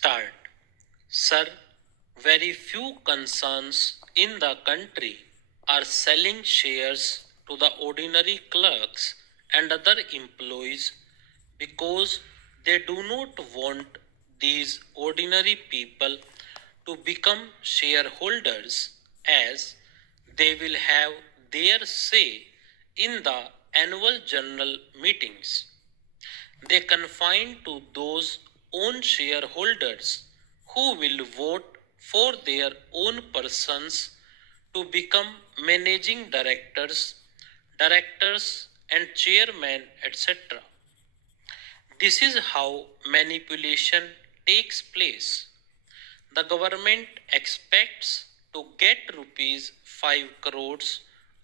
Start. Sir, very few concerns in the country are selling shares to the ordinary clerks and other employees because they do not want these ordinary people to become shareholders, as they will have their say in the annual general meetings. They confine to those own shareholders who will vote for their own persons to become managing directors and chairmen, etc. This is how manipulation takes place. The government expects to get rupees 5 crores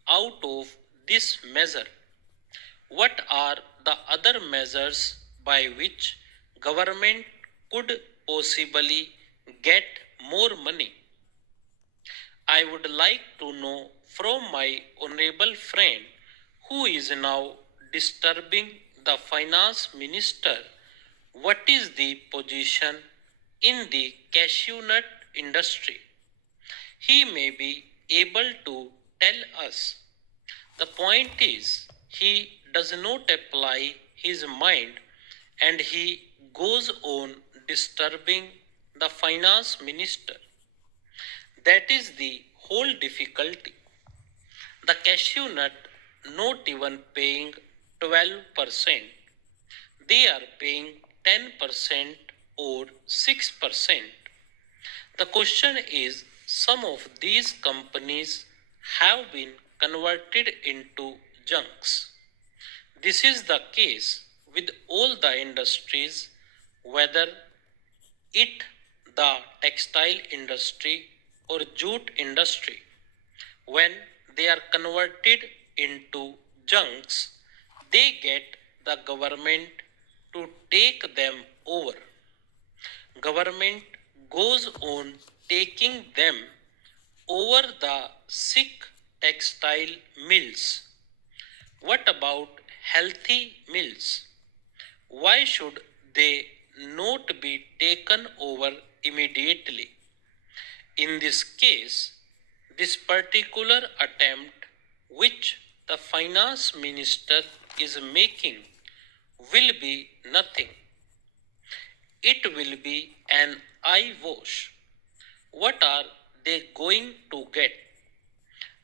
out of this measure. What are the other measures by which government could possibly get more money? I would like to know from my honorable friend who is now disturbing the finance minister, what is the position in the cashew nut industry. He may be able to tell us. The point is, he does not apply his mind and he goes on disturbing the finance minister. That is the whole difficulty. The cashew nut not even paying 12%, they are paying 10% or 6%. The question is, some of these companies have been converted into junks. This is the case with all the industries, whether it the textile industry or jute industry. When they are converted into junks, they get the government to take them over. Government goes on taking them over the sick textile mills. What about healthy mills? Why should they not be taken over immediately? In this case, this particular attempt which the finance minister is making will be nothing. It will be an eye wash. What are they going to get?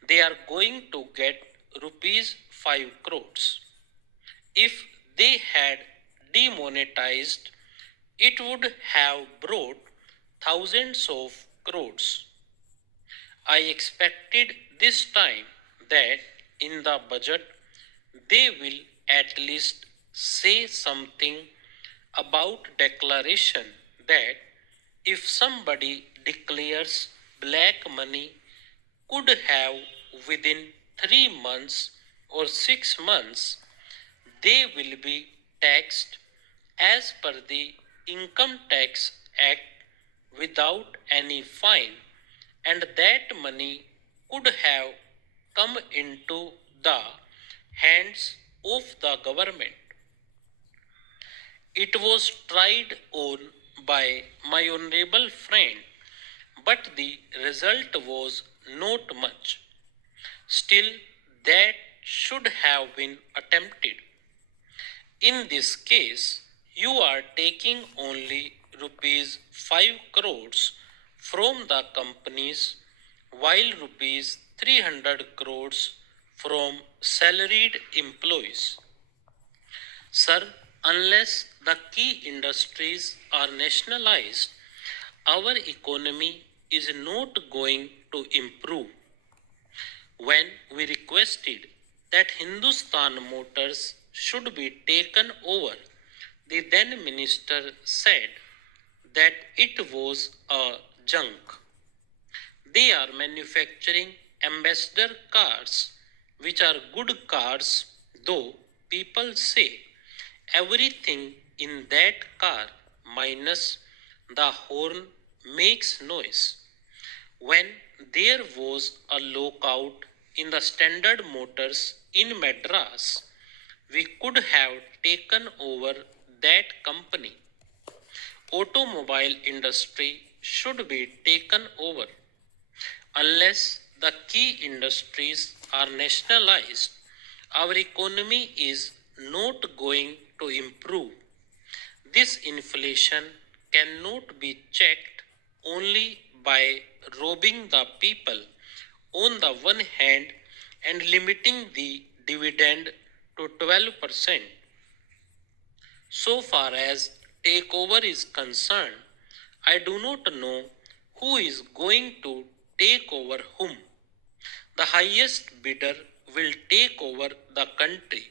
They are going to get rupees 5 crores. If they had demonetized, it would have brought thousands of crores. I expected this time that in the budget they will at least say something about declaration that if somebody declares black money could have within 3 months or 6 months, they will be taxed as per the Income Tax Act without any fine, and that money could have come into the hands of the government. It was tried on by my honorable friend, but the result was not much. Still, that should have been attempted. In this case, you are taking only rupees 5 crores from the companies while rupees 300 crores from salaried employees. Sir, unless the key industries are nationalized, our economy is not going to improve. When we requested that Hindustan Motors should be taken over, the then minister said that it was a junk. They are manufacturing ambassador cars, which are good cars, though people say everything in that car minus the horn makes noise. When there was a lockout in the Standard Motors in Madras, we could have taken over that company. automobile industry should be taken over. Unless the key industries are nationalized, our economy is not going to improve. This inflation cannot be checked only by robbing the people on the one hand and limiting the dividend to 12%. So far as takeover is concerned, I do not know who is going to take over whom. The highest bidder will take over the country.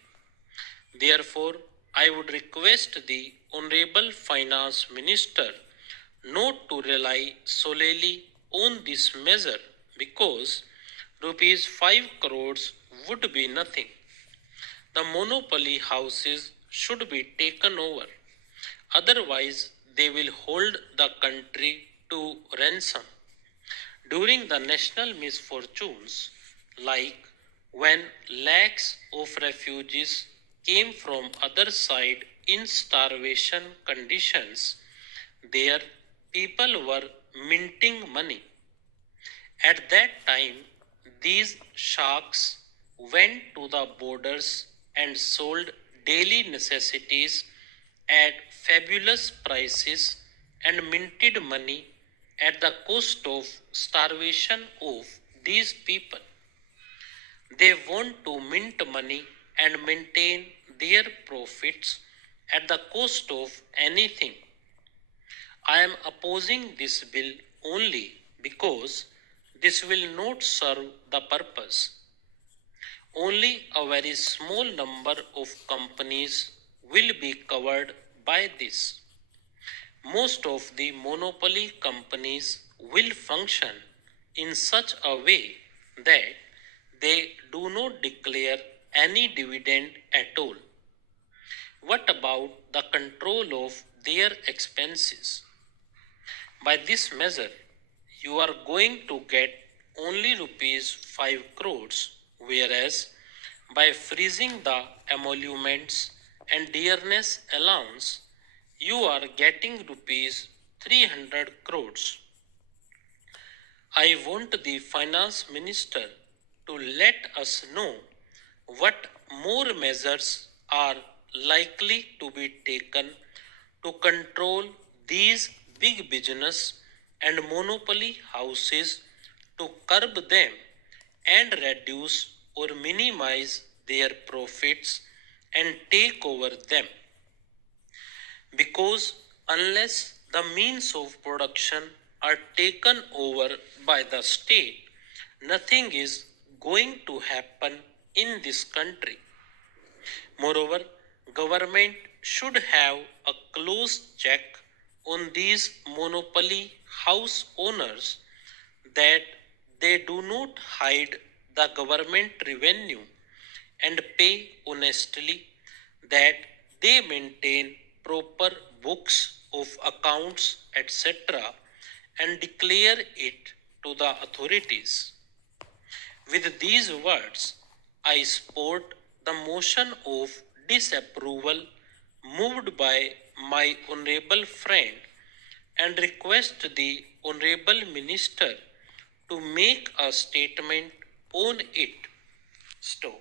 Therefore, I would request the Honorable Finance Minister not to rely solely on this measure because rupees 5 crores would be nothing. The monopoly houses should be taken over. Otherwise, they will hold the country to ransom. During the national misfortunes, like when lakhs of refugees came from other side in starvation conditions, their people were minting money. At that time, these sharks went to the borders and sold daily necessities at fabulous prices and minted money at the cost of starvation of these people. They want to mint money and maintain their profits at the cost of anything. I am opposing this bill only because this will not serve the purpose. Only a very small number of companies will be covered by this. Most of the monopoly companies will function in such a way that they do not declare any dividend at all. What about the control of their expenses? By this measure, you are going to get only rupees 5 crores, whereas by freezing the emoluments and dearness allowance, you are getting rupees 300 crores. I want the finance minister to let us know what more measures are likely to be taken to control these big business and monopoly houses to curb them and reduce or minimize their profits and take over them. Because unless the means of production are taken over by the state, nothing is going to happen in this country. Moreover, government should have a close check on these monopoly house owners that they do not hide the government revenue and pay honestly, that they maintain proper books of accounts, etc., and declare it to the authorities. With these words, I support the motion of disapproval moved by my honorable friend and request the honorable minister to make a statement on it. Stop.